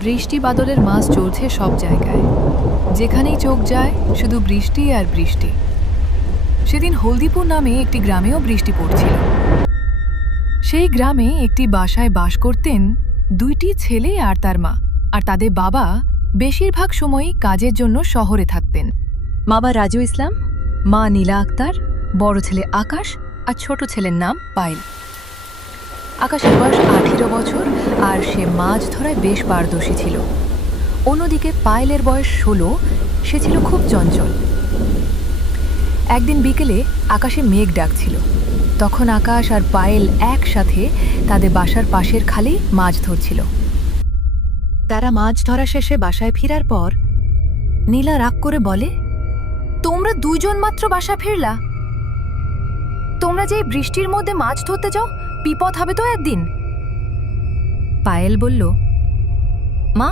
বৃষ্টি বাদলের মাস চলছে সব জায়গায়। যেখানেই চোখ যায়, শুধু বৃষ্টি আর বৃষ্টি। সেদিন হলদিপুর নামে একটি গ্রামেও বৃষ্টি পড়ছিল। সেই গ্রামে একটি বাসায় বাস করতেন দুইটি ছেলে আর তার মা, আর তাদের বাবা বেশিরভাগ সময়ই কাজের জন্য শহরে থাকতেন। বাবা রাজু ইসলাম, মা নীলা আক্তার, বড় ছেলে আকাশ আর ছোট ছেলের নাম পায়েল। আকাশের বয়স আঠেরো বছর, আর সে মাছ ধরায় বেশ পারদর্শী ছিল। অন্যদিকে পায়েলের বয়স ষোলো, সে ছিল খুব চঞ্চল। একদিন বিকেলে আকাশে মেঘ ডাকছিল। তখন আকাশ আর পায়েল একসাথে তাদের বাসার পাশের খালি মাছ ধরছিল। তারা মাছ ধরা শেষে বাসায় ফেরার পর নীলা রাগ করে বলে, তোমরা দুজন মাত্র বাসা ফিরলা? তোমরা যে বৃষ্টির মধ্যে মাছ ধরতে যাও বিপদ হবে তো একদিন। পায়েল বলল, মা,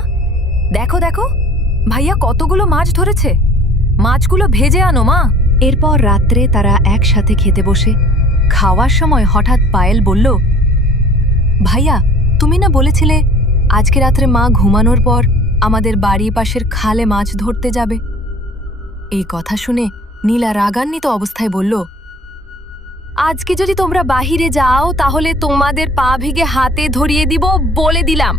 দেখো দেখো, ভাইয়া কতগুলো মাছ ধরেছে। মাছগুলো ভেজে আনো, মা। এরপর রাত্রে তারা একসাথে খেতে বসে। খাওয়ার সময় হঠাৎ পায়েল বলল, ভাইয়া, তুমি না বলেছিলে আজকে রাত্রে মা ঘুমানোর পর আমাদের বাড়ির পাশের খালে মাছ ধরতে যাবে? এই কথা শুনে নীলা রাগান্বিত অবস্থায় বলল আজকে যদি তোমরা বাহিরে যাও, তাহলে তোমাদের পা ভেঙে হাতে ধরিয়ে দিব বলে দিলাম।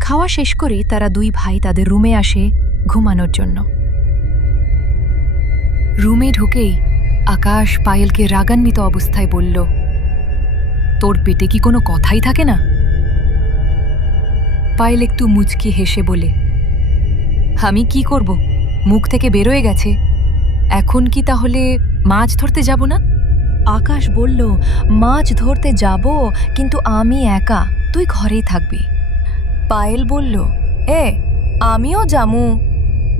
খাওয়া শেষ করে তারা দুই ভাই তাদের রুমে আসে ঘুমানোর জন্য। রুমে ঢুকেই আকাশ পায়েলকে রাগান্বিত অবস্থায় বলল, তোর পেটে কি কোনো কথাই থাকে না? পায়েল একটু মুচকি হেসে বলে, আমি কি করব? মুখ থেকে বেরোয় গেছে। এখন কি তাহলে মাছ ধরতে যাব না? আকাশ বলল, মাছ ধরতে যাব, কিন্তু আমি একা। তুই ঘরেই থাকবি। পায়েল বলল, এ, আমিও জামু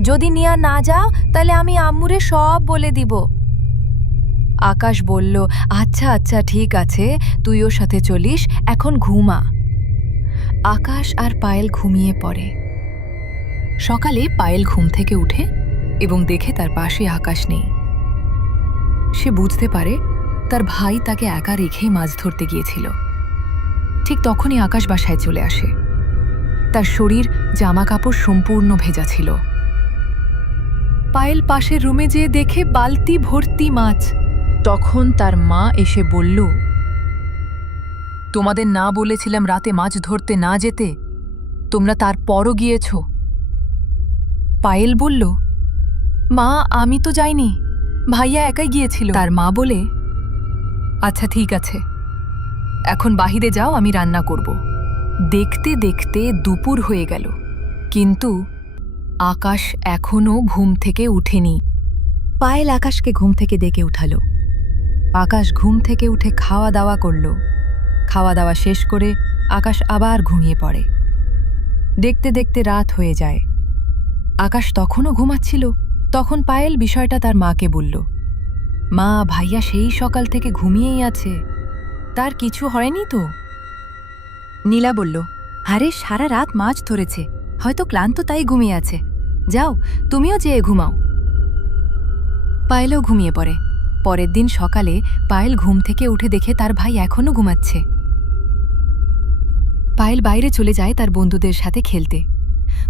যদি নিয়া না যাও, তাহলে আমি আম্মুরে সব বলে দিব। আকাশ বলল আচ্ছা আচ্ছা ঠিক আছে, তুইও সাথে চলিস, এখন ঘুমা। আকাশ আর পায়েল ঘুমিয়ে পড়ে। সকালে পায়েল ঘুম থেকে উঠে এবং দেখে তার পাশে আকাশ নেই। সে বুঝতে পারে তার ভাই তাকে একা রেখেই মাছ ধরতে গিয়েছিল। ঠিক তখনই আকাশ বাসায় চলে আসে। তার শরীর জামা কাপড় সম্পূর্ণ ভেজা ছিল। পায়েল পাশের রুমে যেয়ে দেখে বালতি ভর্তি মাছ। তখন তার মা এসে বলল, তোমাদের না বলেছিলাম রাতে মাছ ধরতে না যেতে? তোমরা তার পরও গিয়েছ? পায়েল বলল, মা, আমি তো যাইনি। ভাইয়া একাই গিয়েছিল। তার মা বলে আচ্ছা ঠিক আছে। এখন বাহিরে যাও, আমি রান্না করব। দেখতে দেখতে দুপুর হয়ে গেল। কিন্তু আকাশ এখনও ঘুম থেকে উঠেনি। পায়েল আকাশকে ঘুম থেকে ডেকে উঠালো। আকাশ ঘুম থেকে উঠে খাওয়া দাওয়া করল। খাওয়া দাওয়া শেষ করে আকাশ আবার ঘুমিয়ে পড়ে। দেখতে দেখতে রাত হয়ে যায়। আকাশ তখনও ঘুমাচ্ছিল, তখন পায়েল বিষয়টা তার মাকে বলল। মা ভাইয়া সেই সকাল থেকে ঘুমিয়েই আছে। তার কিছু হয়নি তো? নীলা বলল, আরে, সারা রাত মাছ ধরেছে। হয়তো ক্লান্ত তাই ঘুমিয়ে আছে। যাও, তুমিও যেয়ে ঘুমাও। পায়েলও ঘুমিয়ে পড়ে। পরের দিন সকালে পায়েল ঘুম থেকে উঠে দেখে তার ভাই এখনও ঘুমাচ্ছে। পায়েল বাইরে চলে যায় তার বন্ধুদের সাথে খেলতে।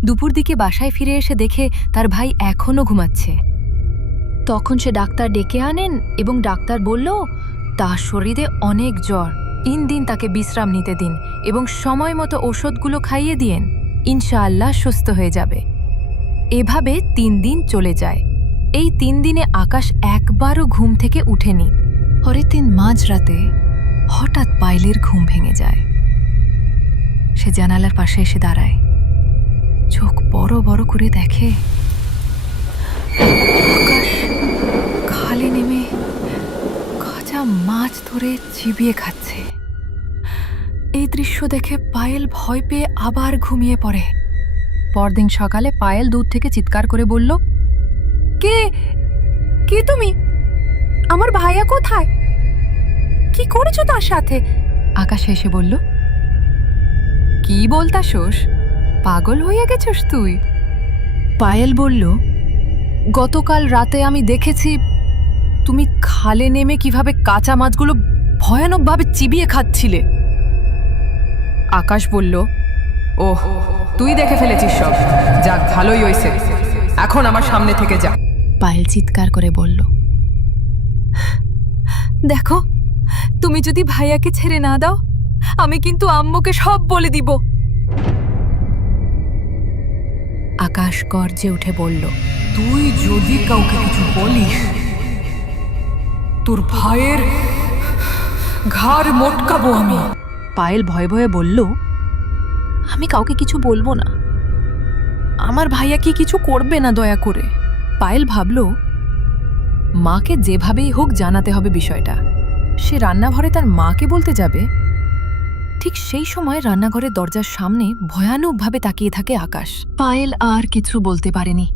দুপুর দিকে বাসায় ফিরে এসে দেখে তার ভাই এখনও ঘুমাচ্ছে। তখন সে ডাক্তার ডেকে আনেন এবং ডাক্তার বলল, তার শরীরে অনেক জ্বর। ইন দিন তাকে বিশ্রাম নিতে দিন এবং সময় মতো ওষুধগুলো খাইয়ে দিয়েন। ইনশাআল্লাহ সুস্থ হয়ে যাবে। এভাবে তিন দিন চলে যায়। এই তিন দিনে আকাশ একবারও ঘুম থেকে উঠেনি। পরের দিন মাঝরাতে হঠাৎ পাইলের ঘুম ভেঙে যায়। সে জানালার পাশে এসে দাঁড়ায়। চোখ বড় বড় করে দেখে আকাশ কাঁচা মাছ ধরে চিবিয়ে খাচ্ছে। এই দৃশ্য দেখে পায়েল ভয় পেয়ে আবার ঘুমিয়ে পড়ে। পরদিন সকালে পায়েল দূর থেকে চিৎকার করে বলল, কে? কে তুমি? আমার ভাইয়া কোথায়? কি করেছ তার সাথে? আকাশ এসে বলল, কি বলতা শোষ? পাগল হইয়া গেছস তুই? পায়েল বলল, গতকাল রাতে আমি দেখেছি তুমি খালে নেমে কীভাবে কাঁচা মাছগুলো ভয়ানকভাবে চিবিয়ে খাচ্ছিলে? আকাশ বলল ওহ তুই দেখে ফেলেছিস সব। যাক ভালোই হয়েছে। এখন আমার সামনে থেকে যা। পায়েল চিৎকার করে বলল দেখো তুমি যদি ভাইয়াকে ছেড়ে না দাও আমি কিন্তু আম্মুকে সব বলে দিব। আকাশ গর্জে উঠে বলল তুই যদি কাউকে কিছু বলিস তোর ভাইয়ের ঘাড় মোটকাবো আমি। পায়েল ভয়ে ভয়ে বলল, আমি কাউকে কিছু বলব না। আমার ভাইয়া কি কিছু করবে না দয়া করে? পায়েল ভাবল, মাকে যেভাবেই হোক জানাতে হবে বিষয়টা। সে রান্নাঘরে তার মাকে বলতে যাবে। ঠিক সেই সময় রান্নাঘরের দরজার সামনে ভয়ানকভাবে তাকিয়ে থাকে আকাশ। পায়েল আর কিছু বলতে পারেনি।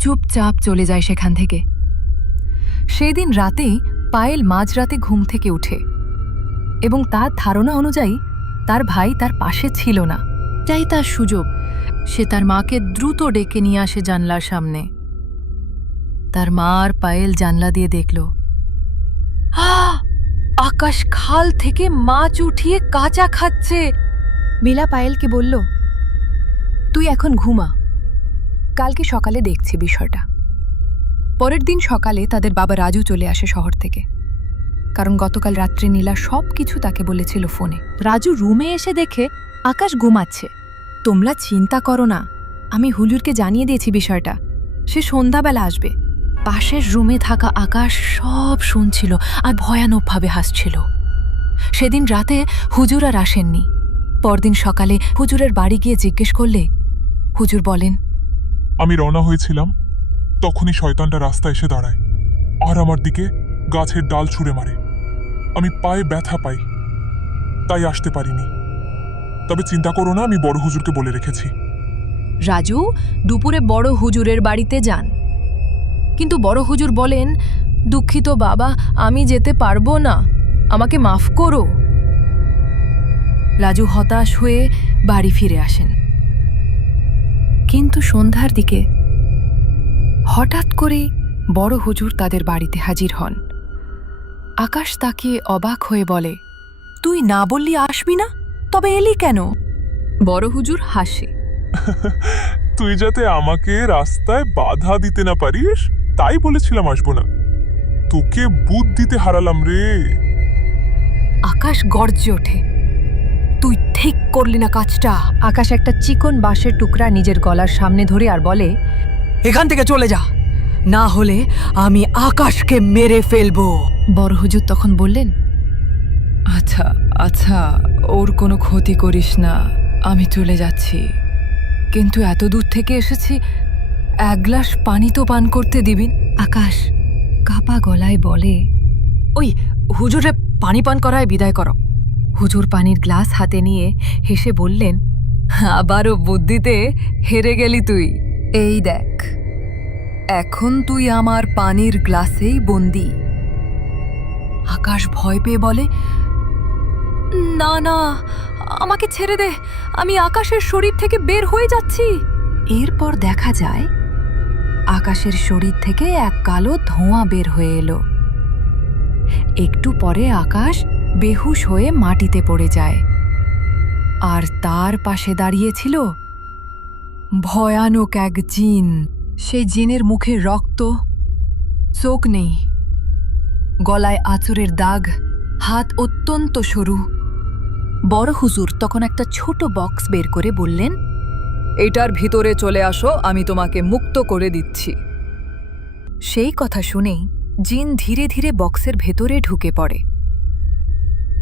চুপচাপ চলে যায় সেখান থেকে। সেই দিন রাতেই পায়েল মাঝরাতে ঘুম থেকে উঠে এবং তার ধারণা অনুযায়ী তার ভাই তার পাশে ছিল না। তাই তার সুযোগ সে তার মাকে দ্রুত ডেকে নিয়ে আসে জানলার সামনে। তার মা আর পায়েল জানলা দিয়ে দেখল! আকাশ খাল থেকে মাছ উঠিয়ে কাঁচা খাচ্ছে। মিলা পায়েলকে বলল তুই এখন ঘুমা। কালকে সকালে দেখছি বিষয়টা। পরের দিন সকালে তাদের বাবা রাজু চলে আসে শহর থেকে। কারণ গতকাল রাত্রে নীলা সব কিছু তাকে বলেছিল ফোনে। রাজু রুমে এসে দেখে আকাশ ঘুমাচ্ছে। তোমরা চিন্তা করো না। আমি হুলুরকে জানিয়ে দিয়েছি বিষয়টা। সে সন্ধ্যাবেলা আসবে। পাশের রুমে থাকা আকাশ সব শুনছিল আর ভয়ানকভাবে হাসছিল। সেদিন রাতে হুজুর আর আসেননি। পরদিন সকালে হুজুরের বাড়ি গিয়ে জিজ্ঞেস করলে হুজুর বলেন আমি রওনা হয়েছিলাম তখনই শয়তানটা রাস্তা এসে দাঁড়ায় আর আমার দিকে গাছের ডাল ছুঁড়ে মারে। আমি পায়ে ব্যথা পাই, তাই আসতে পারিনি। তবে চিন্তা করো না, আমি বড় হুজুরকে বলে রেখেছি। রাজু, দুপুরে বড় হুজুরের বাড়িতে যান। কিন্তু বড় হুজুর বলেন, দুঃখিত বাবা, আমি যেতে পারব না। আমাকে মাফ করো। রাজু হতাশ হয়ে বাড়ি ফিরে আসেন। কিন্তু সন্ধ্যার দিকে হঠাৎ করে বড় হুজুর তাদের বাড়িতে হাজির হন। আকাশ তাকে অবাক হয়ে বলে তুই না বললি আসবি না? তবে এলি কেন? বড় হুজুর হাসে তুই যাতে আমাকে রাস্তায় বাধা দিতে না পারিস তাই বলেছিলাম আসব না। তোকে বুদ্ধিতে হারালাম রে। আকাশ গর্জে ওঠে তুই ঠিক করলি না কাজটা। আকাশ একটা চিকন বাঁশের টুকরা নিজের গলার সামনে ধরে আর বলে এখান থেকে চলে যা। না হলে আমি আকাশকে মেরে ফেলব। বড় হুজুর তখন বললেন আচ্ছা আচ্ছা ওর কোনো ক্ষতি করিস না আমি চলে যাচ্ছি। কিন্তু এত দূর থেকে এসেছি এক গ্লাস পানি তো পান করতে দিবি। আকাশ কাপা গলায় বলে ওই হুজুরে পানি পান করায় বিদায় করো। হুজুর পানির গ্লাস হাতে নিয়ে হেসে বললেন আবারও বুদ্ধিতে হেরে গেলি তুই। এই দেখ, এখন তুই আমার পানির গ্লাসেই বন্দি। আকাশ ভয় পেয়ে বলে, না না, আমাকে ছেড়ে দে, আমি আকাশের শরীর থেকে বের হয়ে যাচ্ছি। এরপর দেখা যায়, আকাশের শরীর থেকে এক কালো ধোঁয়া বের হয়ে এলো। একটু পরে আকাশ বেহুশ হয়ে মাটিতে পড়ে যায়। আর তার পাশে দাঁড়িয়েছিল ভয়ানক এক জিন। সেই জিনের মুখে রক্ত, চোখ নেই। গলায় আঁচড়ের দাগ, হাত অত্যন্ত সরু। বড় হুজুর তখন একটা ছোট বক্স বের করে বললেন, এটার ভিতরে চলে আসো, আমি তোমাকে মুক্ত করে দিচ্ছি। সেই কথা শুনেই জিন ধীরে ধীরে বক্সের ভেতরে ঢুকে পড়ে।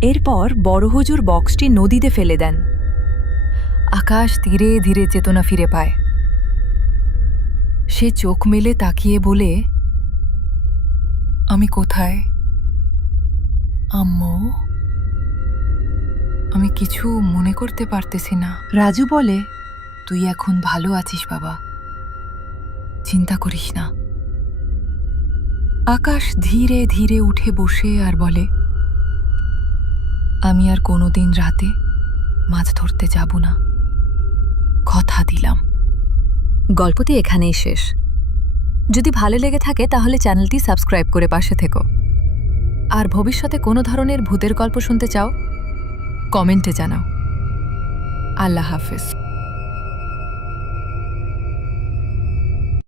এরপর বড় হুজুর বক্সটি নদীতে ফেলে দেন। আকাশ ধীরে ধীরে চেতনা ফিরে পায়। সে চোখ মেলে তাকিয়ে বলে আমি কোথায়? আম্মু আমি কিছু মনে করতে পারতেছি না। রাজু বলে তুই এখন ভালো আছিস বাবা। চিন্তা করিস না। আকাশ ধীরে ধীরে উঠে বসে আর বলে আমি আর কোনোদিন রাতে মাছ ধরতে যাব না। কথা দিলাম। গল্পটি এখানেই শেষ। যদি ভালো লেগে থাকে, তাহলে চ্যানেলটি সাবস্ক্রাইব করে পাশে থেকো। আর ভবিষ্যতে কোনো ধরনের ভূতের গল্প শুনতে চাও, কমেন্টে জানাও। আল্লাহ হাফেজ।